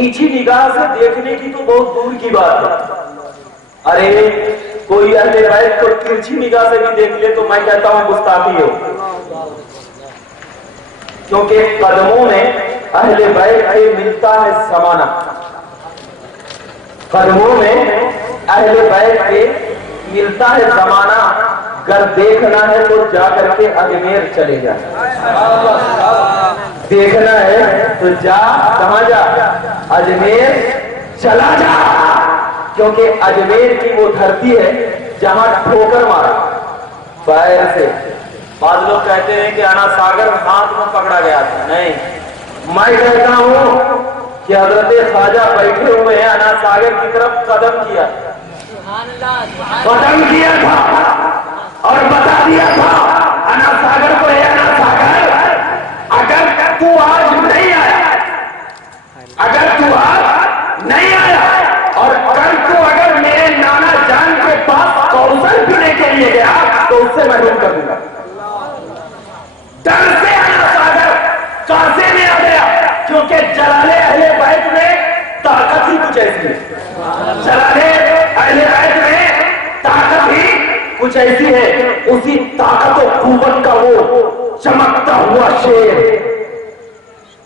نیچی نگاہ سے دیکھنے کی تو بہت دور کی بات ہے. ارے کوئی اہل بیت کو ترچھی نگاہ سے بھی دیکھ لے تو میں کہتا ہوں گستاخی ہو، کیونکہ قدموں میں اہل بیت کے ملتا ہے زمانہ. قدموں میں اہل بیت کے ملتا ہے زمانہ. اگر دیکھنا ہے تو جا کر کے اجمیر چلے جا. دیکھنا ہے تو جا، کہاں جا؟ اجمیر چلا جا، کیونکہ اجمیر کی وہ دھرتی ہے جہاں ٹھوکر مارا پیر سے. بعض لوگ کہتے ہیں کہ انا ساگر ہاتھ میں پکڑا گیا تھا. نہیں، میں کہتا ہوں کہ حضرت خواجہ بیٹھے ہوئے ہیں، انا ساگر کی طرف قدم کیا تھا اور بتا دیا تھا انا ساگر کو، اے انا ساگر، اگر تو آج نہیں آیا، اگر تو آج نہیں آیا اور اگر میرے نانا جان کے پاس کوثر پینے کے لیے گیا تو اس سے محروم کر دوں گا. ڈر سے انا ساگر کاسے میں آ گیا، کیونکہ جلال اہل بیت میں طاقت ہی کچھ ایسی ہے. جلال اہل بیت میں طاقت ہی کچھ ایسی ہے. اسی طاقت و قوت کا وہ چمکتا ہوا شیر،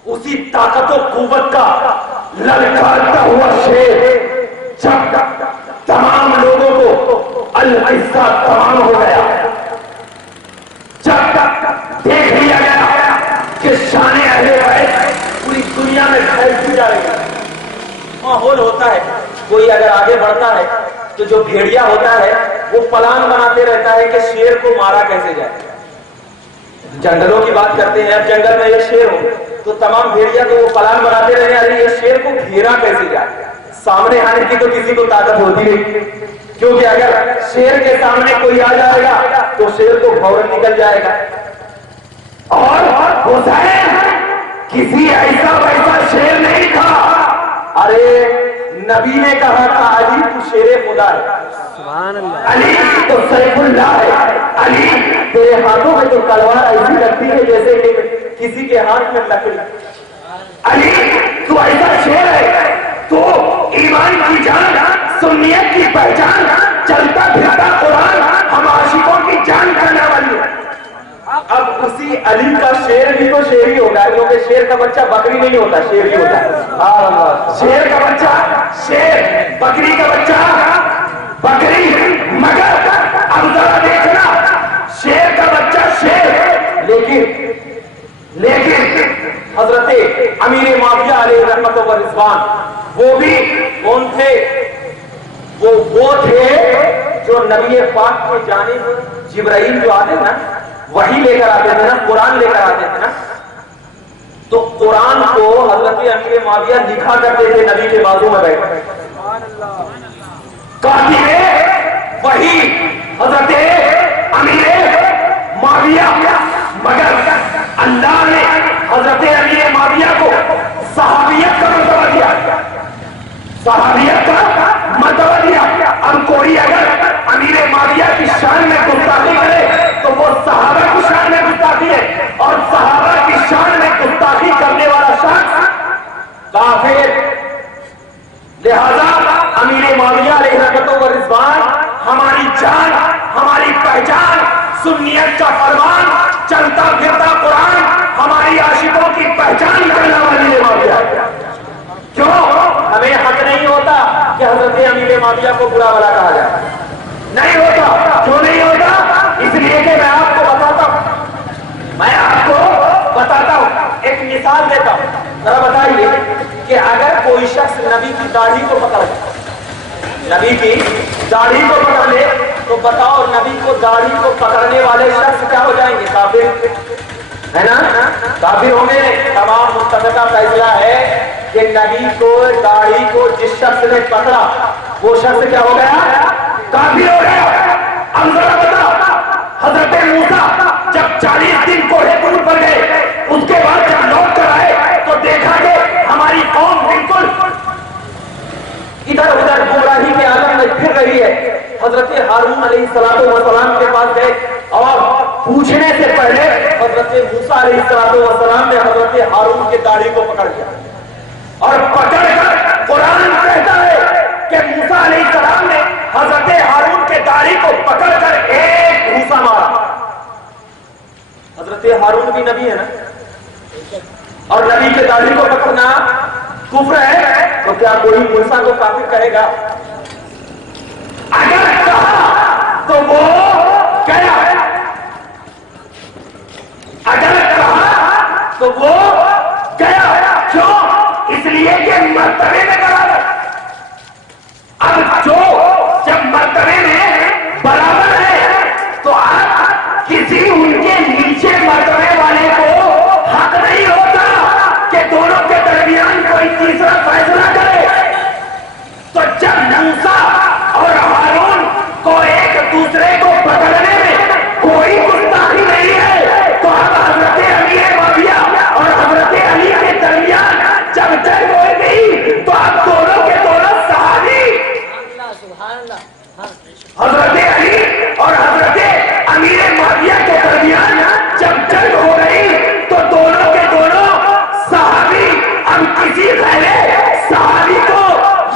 اسی طاقت و قوت کا للکارتا ہوا شیر جب تمام لوگوں کو القصہ تمام ہو گیا، جب دیکھ لیا گیا کہ شان اہل بیت پوری دنیا میں پھیلتی جا رہی ہے. ماحول ہوتا ہے، کوئی اگر آگے بڑھتا ہے تو جو بھیڑیا ہوتا ہے وہ پلان بناتے رہتا ہے کہ شیر کو مارا کیسے جائے. جنگلوں کی بات کرتے ہیں، اب جنگل میں یہ شیر ہو تو تمام بھیڑیا تو وہ پلان بناتے رہے ہیں یہ شیر کو گھیرا کیسے جائے. سامنے آنے کی تو کسی کو طاقت ہوتی نہیں، کیونکہ اگر شیر کے سامنے کوئی آ جائے گا تو شیر کو فوراً نکل جائے گا. اور حسین کسی ایسا ویسا شیر نہیں تھا. ارے نبی نے کہا تھا علی تو شیر خدا ہے، سبحان اللہ، علی تو سیف اللہ ہے. علی تیرے ہاتھوں میں تو تلوار ایسی لگتی ہے جیسے کہ کسی کے ہاتھ میں لکڑی. علی تو ایسا شیر ہے، تو ایمان کی جان، سنیت کی پہچان، چلتا پھرتا قرآن، ہم عاشقوں کی جان کرنے والی ہے. اب اسی علی کا شیر بھی تو شیر ہی ہوگا، کیونکہ شیر کا بچہ بکری نہیں ہوتا، شیر ہی ہوتا ہے. شیر کا بچہ شیر، بکری کا بچہ بکری. مگر اب ذرا دیکھنا، شیر کا بچہ شیر، لیکن حضرت امیر معاویہ علیہ رحمت و رضوان وہ بھی کون تھے؟ وہ تھے جو نبی پاک کے جانب جبرائیل جو آتے نا، وحی لے کر آتے تھے نا، قرآن لے کر آتے تھے نا، تو قرآن کو حضرت امیر معاویہ لکھا کرتے تھے نبی کے بازو میں بیٹھ کر. کاتب وحی حضرت امیر معاویہ. مگر اللہ نے حضرت امیر معاویہ کو صحابیت کا مرتبہ دیا، صحابیت کا مرتبہ دیا. اب کوئی اگر امیر معاویہ کی شان میں گستاخی کرے تو وہ صحابہ کی شان میں گستاخی ہے، اور صحابہ کی شان میں گستاخی کرنے والا شخص کافر. لہذا امیر معاویہ علیہ رحمت و رضوان ہماری جان، ہماری پہچان، سنیت کا فرمان، چلتا پھرتا قرآن، ہماری عاشقوں کی پہچان کرنے والی معاویہ. کیوں ہمیں حق نہیں ہوتا کہ حضرت امیر معاویہ کو برا بھلا کہا جائے؟ نہیں ہوتا. کیوں نہیں ہوتا؟ اس لیے کہ میں آپ کو بتاتا ہوں، ایک مثال دیتا ہوں. ذرا بتائیے کہ اگر کوئی شخص نبی کی داڑھی کو پکڑ لے، نبی کی داڑھی کو پکڑ لے تو بتاؤ نبی کو داڑھی کو پکڑنے والے شخص کیا ہو جائیں گے؟ کافر ہے نا، کافر ہوں گے. تمام متفقہ فیصلہ ہے کہ نبی کو داڑھی کو جس شخص نے پکڑا وہ شخص کیا ہو گیا؟ کافر ہو گیا. اب ذرا بتاؤ حضرت موسیٰ جب 40 دن کوہ طور پر گئے، اس کے بعد جب لوٹ کر آئے تو دیکھا کہ ہماری قوم بالکل ادھر ادھر گمراہی کے عالم میں پھر رہی ہے. حضرت ہارون علیہ السلام کے پاس گئے اور پوچھنے سے پہلے حضرت موسیٰ علیہ السلام نے حضرت ہارون کے داڑھی کو پکڑ لیا. اور پکڑ کر قرآن کہتا ہے کہ موسیٰ علیہ السلام نے حضرت ہارون کے داڑھی کو پکڑ کر ایک گھوسا مارا. حضرت ہارون بھی نبی ہے نا, اور نبی کے داڑھی کو پکڑنا کفر ہے, تو کیا کوئی موسیٰ کو کافر کہے گا؟ اگر کہا تو وہ گیا, اگر کہا تو وہ گیا. کیوں؟ اس لیے کہ مرتبے میں برابر. اب جو جب مرتبے میں برابر ہے تو آپ کسی ان کے نیچے مرتبے والے کو حق نہیں ہوتا کہ دونوں کے درمیان کوئی تیسرا فیصلہ کرے. تو جب موسیٰ اور ہارون کو ایک دوسرے کو پکڑنے میں کوئی گستاخی نہیں ہے, تو اب حضرت امیر معاویہ اور حضرت علی کے درمیان جب جنگ ہو گئی تو اب دونوں کے دونوں صحابی حضرت علی اور حضرت امیر معاویہ کے درمیان جب جنگ ہو گئی تو دونوں کے دونوں صحابی اب کسی غیر صحابی کو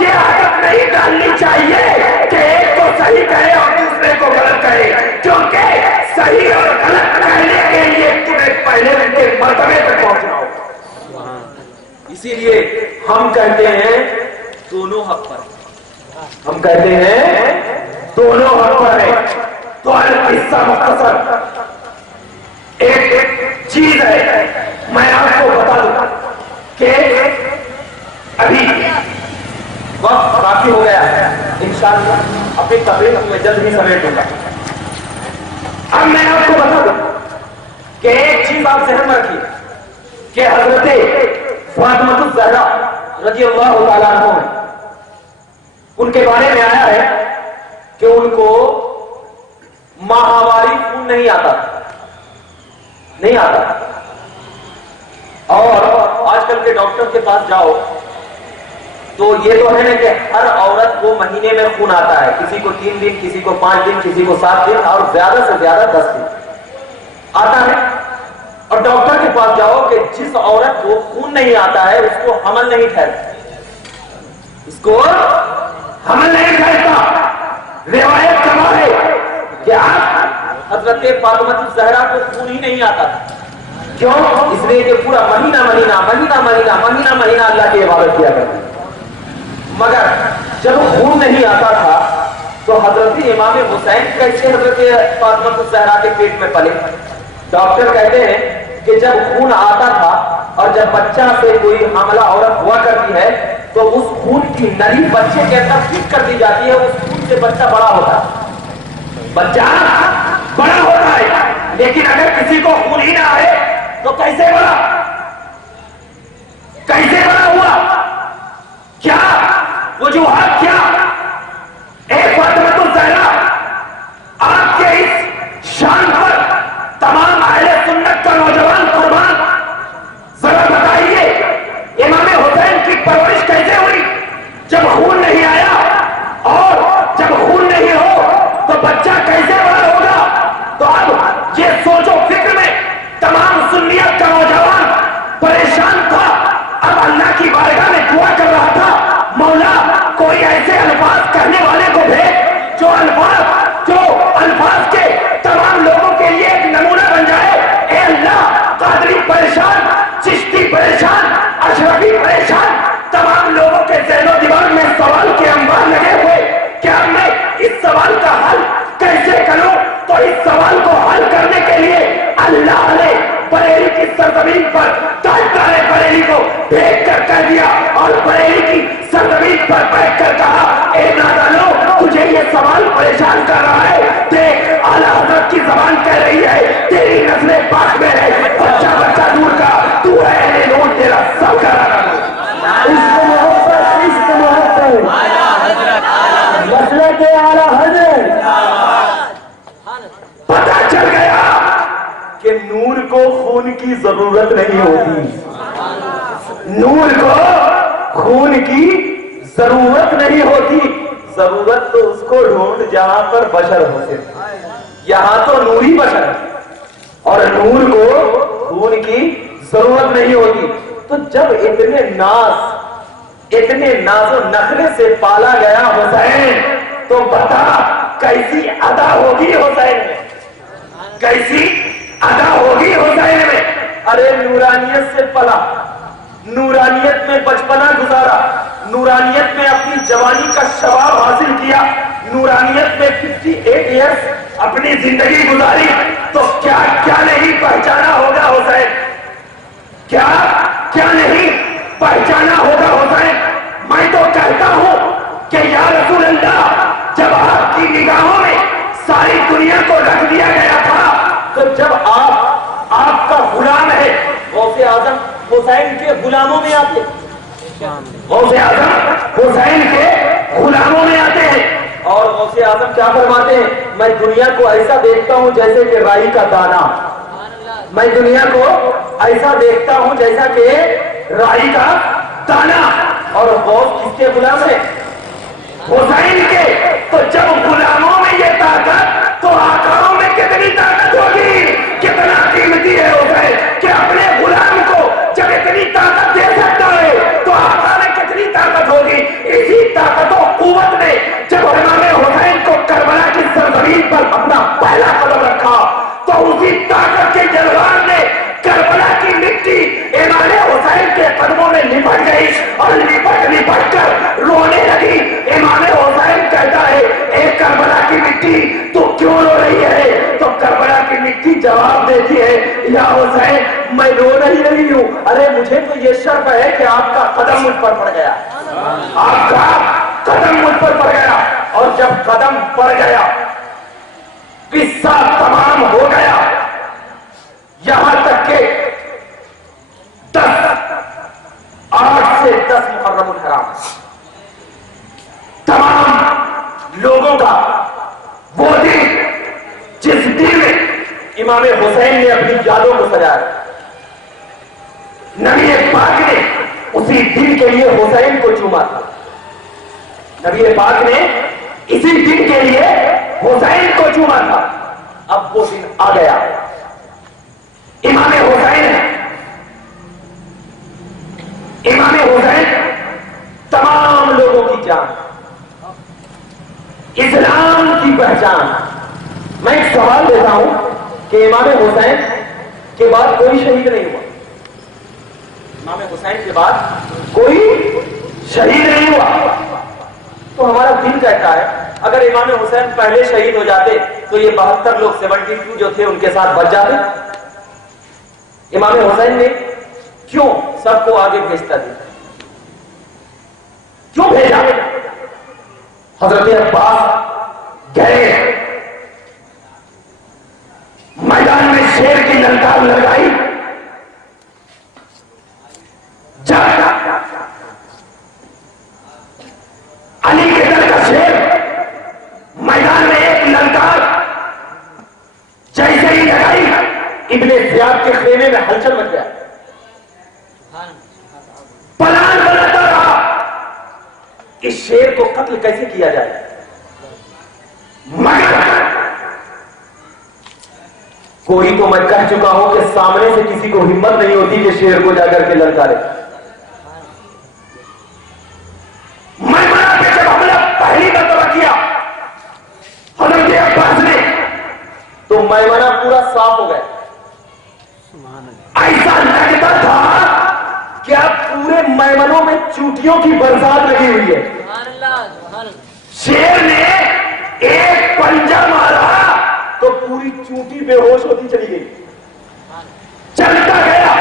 یہ عادت نہیں ڈالنی چاہیے کہ ایک کو صحیح کہے اور دوسرے کو غلط کہے, کیونکہ صحیح اور غلط کہنے کے لیے تمہیں پہلے ان کے مرتبے تک پہنچنا ہوگا. اسی لیے ہم کہتے ہیں دونوں حق پر, ہم کہتے ہیں دونوں حق پر ہے. تو القصہ مختصر ایک چیز ہے, میں آپ کو بتا دوں کہ ابھی وقت کافی ہو گیا ہے, انشاءاللہ اپنی تقریر میں جلد ہی سمیٹ دوں گا. اب میں آپ کو بتا دوں کہ ایک چیز آپ ذہن میں رکھیے کہ حضرت فاطمہ الزہرا رضی اللہ تعالیٰ عنہ ہے, ان کے بارے میں آیا ہے کہ ان کو ماہواری خون نہیں آتا, نہیں آتا. اور آج کل کے ڈاکٹر کے پاس جاؤ تو یہ تو ہے نا کہ ہر عورت کو مہینے میں خون آتا ہے, کسی کو 3 دن, کسی کو 5 دن, کسی کو 7 دن, اور زیادہ سے زیادہ 10 دن آتا ہے. اور ڈاکٹر کے پاس جاؤ کہ جس عورت کو خون نہیں آتا ہے اس کو حمل نہیں ٹھہرتا, اس کو حمل نہیں ٹھہرتا. روایت کما ہے کہ آپ حضرت فاطمہ الزہرا کو خون ہی نہیں آتا تھا. کیوں؟ اس لیے کہ پورا مہینہ اللہ کی عبادت کیا کرتے. مگر جب خون نہیں آتا تھا تو حضرت امام حسین کیسے حضرت فاطمہ الزہرا کے پیٹ میں پلے؟ ڈاکٹر کہتے ہیں کہ جب خون آتا تھا اور جب بچہ سے کوئی حاملہ عورت ہوا کرتی ہے تو اس خون کی نلی بچے کے اندر فٹ کر دی جاتی ہے, اس خون سے بچہ بڑا ہوتا ہے, بچہ بڑا ہوتا ہے. لیکن اگر کسی کو خون ہی نہ آئے تو کیسے بڑا ہوا؟ کیا وجوہات کیا؟ ایک فاطمہ الزہرا آپ کے اس شان پر تمام اہل سنت کا نوجوان قربان. ذرا بتائیے امام حسین کی پرورش کیسے ہوئی؟ جب خون نہیں آیا, اور جب خون نہیں ہو تو بچہ کیسے بڑا ہوگا؟ تو اب یہ سوچ و فکر میں تمام سنیت کا نوجوان پریشان تھا. اب اللہ کی بارگاہ میں دعا کر رہا تھا, مولا کوئی ایسے الفاظ کہنے والے کو بھیج جو الفاظ کے تمام لوگوں کے لیے ایک نمونہ بن جائے. اے اللہ, قادری پریشان, چشتی پریشان, اشرفی پریشان, تمام لوگوں کے ذہن و دماغ میں سوال کے انبار لگے ہوئے کہ اب میں اس سوال کا حل کیسے کروں. تو اس سوال کو حل کرنے کے لیے اللہ نے بریلی کی سرزمین پر تاجدار بریلی کو بھیج کر کہہ دیا, اور بریلی کی سرزمین پر بیٹھ کر کہا, اے نادانو, تجھے یہ سوال پریشان کر رہا ہے, دیکھ اعلیٰ حضرت کی زبان کہہ رہی ہے, تیری نسل پاک میں ہے, بچہ دور کا, تو ہے اہل نور, تیرا سب کا رہا. عشق محبت مسئلہ کے اعلیٰ حضرت. پتہ چل گیا کہ نور کو خون کی ضرورت نہیں ہوتی, نور کو خون کی ضرورت نہیں ہوتی. ضرورت تو اس کو ڈھونڈ جہاں پر بشر ہوتے, یہاں تو نور ہی بشر ہے, اور نور کو خون کی ضرورت نہیں ہوتی. تو جب اتنے ناز اتنے نازو نخرے سے پالا گیا حسین، تو بتا کیسی ادا ہوگی حسین میں، کیسی ادا ہوگی حسین میں؟ ارے نورانیت سے پلا، نورانیت میں بچپنا گزارا، نورانیت میں اپنی جوانی کا شباب حاصل کیا، نورانیت میں 58 ایئرس اپنی زندگی گزاری، تو کیا کیا نہیں پہچانا ہوگا حسین؟ کیا کیا نہیں پہچانا ہوگا حسین؟ میں تو کہتا ہوں کہ یا رسول اللہ، جب آپ کی نگاہوں میں ساری دنیا کو رکھ دیا گیا تھا، تو جب آپ کا غلام ہے، غوث اعظم حسین کے غلاموں میں آتے، غوث اعظم حسین کے غلاموں میں آتے ہیں، اور غوث اعظم کیا فرماتے ہیں؟ میں دنیا کو ایسا دیکھتا ہوں جیسے کہ رائی کا دانہ، میں دنیا کو ایسا دیکھتا ہوں جیسا کہ رائی کا دانہ۔ اور غوث کس کے غلام ہے؟ حسین کے۔ تو جب غلاموں میں یہ طاقت، تو آقاؤں میں کتنی طاقت ہوگی؟ کتنا قیمتی ہے حسین کہ اپنے غلام کو جب اتنی طاقت دے سکتا ہے، تو آقا میں کتنی طاقت ہوگی؟ اسی طاقت و قوت نے جب امام حسین کو کربلا کی سرزمین پر اپنا پہلا قدم رکھا، تو اسی طاقت کے جلوان نے کربلا کی مٹی امام حسین کے قدموں میں لپٹ گئی، اور لپٹ کر رونے لگی۔ امام حسین کہتا ہے، اے کربلا کی مٹی تو کیوں رو رہی ہے؟ تو کربلا کی مٹی جواب دیتی ہے، یا حسین میں رو نہیں رہی ہوں، ارے مجھے تو یہ شرف ہے کہ آپ کا قدم مجھ پر پڑ گیا، آپ کا قدم مجھ پر پڑ گیا۔ اور جب قدم پڑ گیا، قصہ تمام ہو گیا، یہاں تک کہ 8 سے 10 محرم الحرام تمام لوگوں کا وہ دن جس دن میں امام حسین نے اپنی یادوں کو سجایا، نبی پاک نے اسی دن کے لیے حسین کو چوما تھا، نبی پاک نے اسی دن کے لیے حسین کو چوما تھا۔ اب وہ دن آ گیا، امام حسین تمام لوگوں کی جان، اسلام کی پہچان۔ میں ایک سوال دیتا ہوں کہ امام حسین کے بعد کوئی شہید نہیں ہوا، امام حسین کے بعد کوئی شہید نہیں ہوا، تو ہمارا دل کہتا ہے اگر امام حسین پہلے شہید ہو جاتے تو یہ 72 لوگ 72 جو تھے ان کے ساتھ بچ جاتے۔ امام حسین نے کیوں سب کو آگے بھیجتا دیا؟ کیوں بھیجا؟ حضرت عباس گئے، میدان میں شیر کی للکار لگائی، علی کے در کا شیر میدان میں ایک للکار جیسے ہی لگائی، ابن زیاد کے خیمے میں ہلچل مچ گیا، پلان بناتا رہا اس شیر کو قتل کیسے کیا جائے، مگر کوئی تو میں کہہ چکا ہوں کہ سامنے سے کسی کو ہمت نہیں ہوتی کہ شیر کو جا کر کے للکارے۔ میمنہ پہ جب حملہ پہلی مرتبہ کیا حضرت عباس نے تو میمنہ پورا صاف ہو گیا، ایسا لگتا تھا کہ اب پورے میمنوں میں چوٹیوں کی برسات لگی ہوئی ہے۔ شیر نے ایک پنجہ مارا تو پوری چونٹی بے ہوش ہوتی چلی گئی، چلتا گیا،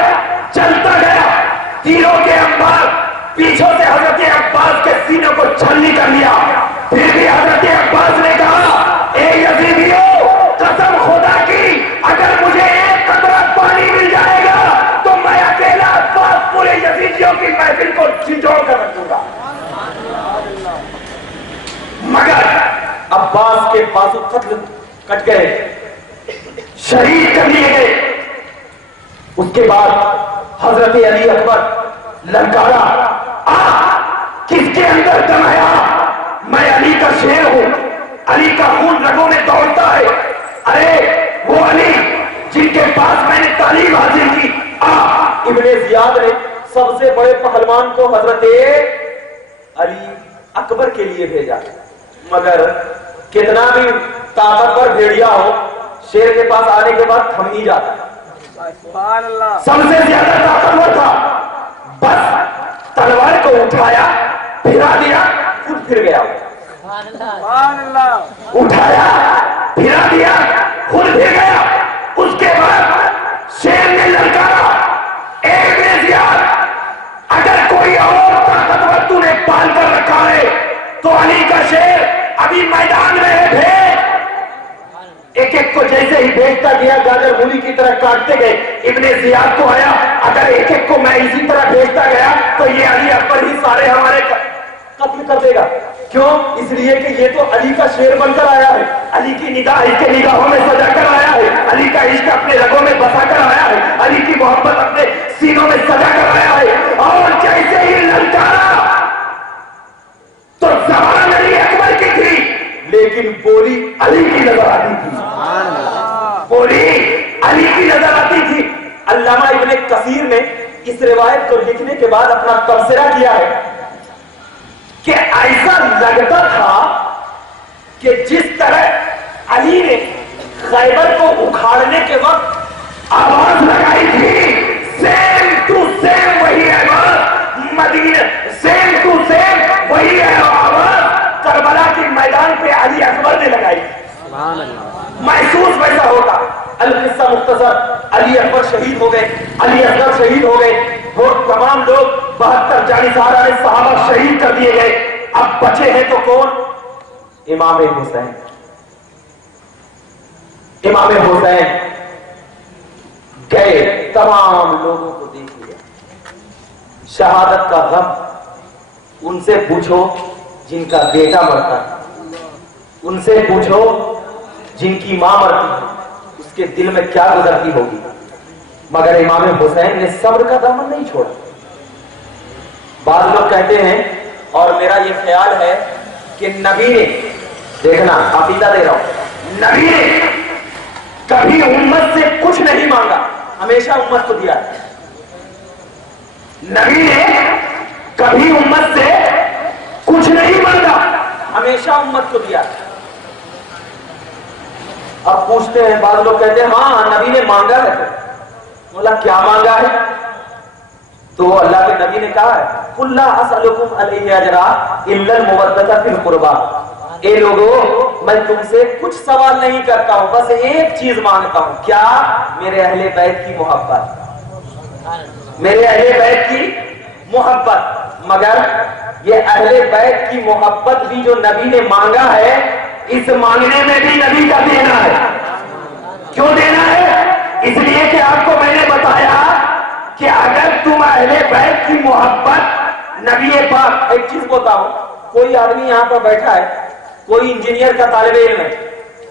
تیروں کے انبار پیچھوں سے حضرت عباس کے سینوں کو چھلنی کر لیا۔ پھر بھی حضرت عباس نے کہا، اے یزیدیوں، قسم خدا کی اگر مجھے ایک قطرہ پانی مل جائے گا تو میں اکیلا عباس پورے یزیدیوں کی محفل کو جھنجھوڑ کر رکھ دوں گا۔ مگر عباس کے بازو قتل کٹ گئے، شہید کر لیے گئے۔ اس کے بعد حضرت علی اکبر للکارا، کس کے اندر دم ہے؟ میں علی کا شیر ہوں، علی کا خون رگوں میں دوڑتا ہے، ارے وہ علی جن کے پاس میں نے تعلیم حاصل کی۔ ابن زیاد نے سب سے بڑے پہلوان کو حضرت علی اکبر کے لیے بھیجا، مگر کتنا بھی طاقتور بھیڑیا ہو شیر کے پاس آنے کے بعد تھم نہیں جاتا. سب سے زیادہ طاقتور تھا، بس تلوار کو اٹھایا پھرا دیا خود پھر گیا. اٹھایا پھرا دیا خود پھر گیا. اس کے بعد شیر نے للکارا، ابن زیاد اگر کوئی اور طاقتور تو نے پال کر رکھا ہے تو علی کا شیر ابھی میدان میں ہے. بھیج. ایک ایک کو جیسے ہی بھیجتا گیا گاجر مولی کی طرح کاٹتے گئے. ابن زیاد کو آیا اگر ایک ایک کو میں اسی طرح بھیجتا گیا تو یہ علی اکبر ہی سارے ہمارے قتل کر دے گا. کیوں؟ اس لیے کہ یہ تو علی کا شیر بن کر آیا ہے، علی کی نگاہ اس کے نگاہوں میں سجا کر آیا ہے، علی کا عشق اپنے رگوں میں بسا کر آیا ہے، علی کی محبت اپنے سینوں میں سجا کر آیا ہے. اور جیسے ہی للکارا تو زبان علی اکبر کی تھی لیکن بولی علی کی نظر آتی تھی. بولی علی کی نظر آتی تھی. علامہ ابن کثیر نے اس روایت کو لکھنے کے بعد اپنا تبصرہ کیا ہے کہ ایسا لگتا تھا کہ جس طرح علی نے خیبر کو اکھاڑنے کے وقت آواز لگائی تھی سیم ٹو سیم وہی آواز مدینہ، سیم ٹو سیم وہی آواز کربلا کے میدان پہ علی اکبر نے لگائی. محسوس ویسا ہوتا. القصہ مختصر، علی اکبر شہید ہو گئے، علی اصغر شہید ہو گئے، وہ تمام لوگ 72 جانثارہ صحابہ شہید کر دیے گئے. اب بچے ہیں تو کون؟ امام حسین. امام حسین گئے، تمام لوگوں کو دیکھ لیا، شہادت کا غم. ان سے پوچھو جن کا بیٹا مرتا ہے، ان سے پوچھو جن کی ماں مرتی ہے، اس کے دل میں کیا گزرتی ہوگی. مگر امام حسین نے صبر کا دامن نہیں چھوڑا. بعض لوگ کہتے ہیں اور میرا یہ خیال ہے کہ نبی نے، دیکھنا عقیدہ دے رہا ہوں، نبی نے کبھی امت سے کچھ نہیں مانگا، ہمیشہ امت کو دیا ہے. نبی نے کبھی امت سے کچھ نہیں مانگا، ہمیشہ امت کو دیا. اب پوچھتے ہیں بعض لوگ کہتے ہیں ہاں نبی نے مانگا ہے. بولا کیا مانگا ہے؟ تو اللہ کے نبی نے کہا ہے قُلْ لَا أَسْأَلُكُمْ عَلَيْهِ أَجْرًا إِلَّا الْمَوَدَّةَ فِي الْقُرْبَى. اے لوگوں میں تم سے کچھ سوال نہیں کرتا ہوں، بس ایک چیز مانگتا ہوں. کیا؟ میرے اہل بیت کی محبت، میرے اہل بیت کی محبت. مگر یہ اہل بیت کی محبت بھی جو نبی نے مانگا ہے، اس مانگنے میں بھی نبی کا دینا ہے. کیوں دینا ہے؟ اس لیے کہ آپ کو میں نے بتایا کہ اگر تم اہل بیت کی محبت، نبی پاک، ایک چیز بتاؤ، کوئی آدمی یہاں پر بیٹھا ہے، کوئی انجینئر کا طالب علم ہے،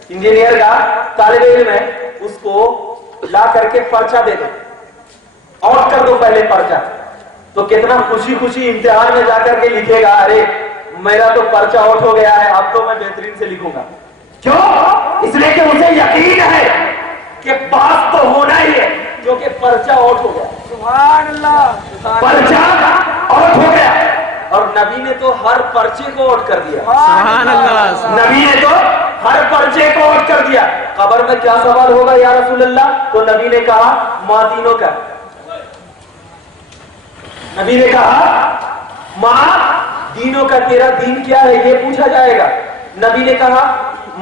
انجینئر کا طالب علم ہے، اس کو لا کر کے پرچہ دے دو، آؤٹ کر دو پہلے پرچہ، تو کتنا خوشی خوشی امتحان میں جا کر کے لکھے گا ارے میرا تو پرچہ آؤٹ ہو گیا ہے، اب تو میں بہترین سے لکھوں گا. کیوں؟ اس لیے کہ اسے یقین ہے کہ پاس تو ہونا ہی ہے کیونکہ پرچہ آؤٹ ہو گیا. سبحان اللہ، پرچہ آؤٹ ہو گیا. اور نبی نے تو ہر پرچے کو آؤٹ کر دیا. سبحان اللہ، نبی نے تو ہر پرچے کو آؤٹ کر دیا. قبر میں کیا سوال ہوگا یا رسول اللہ؟ تو نبی نے کہا ماں دینوں کا. نبی نے کہا ماں دینوں کا، تیرا دین کیا ہے یہ پوچھا جائے گا. نبی نے کہا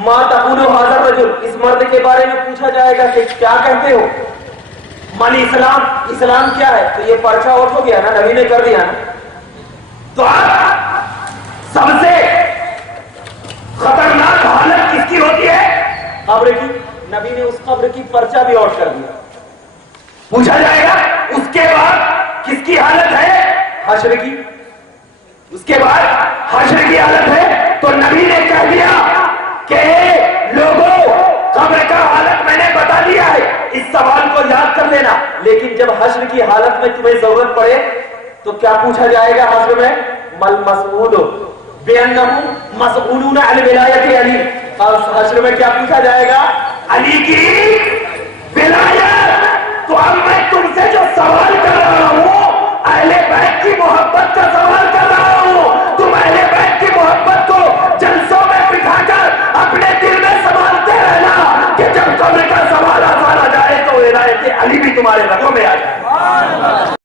ماں تقول ھذا الرجل، اس مرد کے بارے میں پوچھا جائے گا کہ کیا کہتے ہو. من اسلام، اسلام کیا ہے؟ تو یہ پرچہ آؤٹ ہو گیا نا، نبی نے کر دیا نا. تو اب سب سے خطرناک حالت کس کی ہوتی ہے؟ قبر کی. نبی نے اس قبر کی پرچہ بھی آؤٹ کر دیا. پوچھا جائے گا اس کے بعد کس کی حالت ہے؟ حشر کی. اس کے بعد حشر کی حالت ہے. تو نبی نے کہہ دیا کہ لوگوں قبر کا حالت میں نے بتا دیا ہے، اس سوال کو یاد کر لینا. لیکن جب حشر کی حالت میں تمہیں ضرورت پڑے تو کیا پوچھا جائے گا حشر میں؟ مل مسئول بِأَنَّهُمْ مَسْئُولُونَ عَنْ وِلَایَتِ علی. اور حشر میں کیا پوچھا جائے گا؟ علی کی ولایت. تو اب میں تم سے جو سوال کر رہا ہوں اہل بیت کی محبت کا سوال کر رہا ہوں. تم علی بھی تمہارے رگوں میں آ جائے.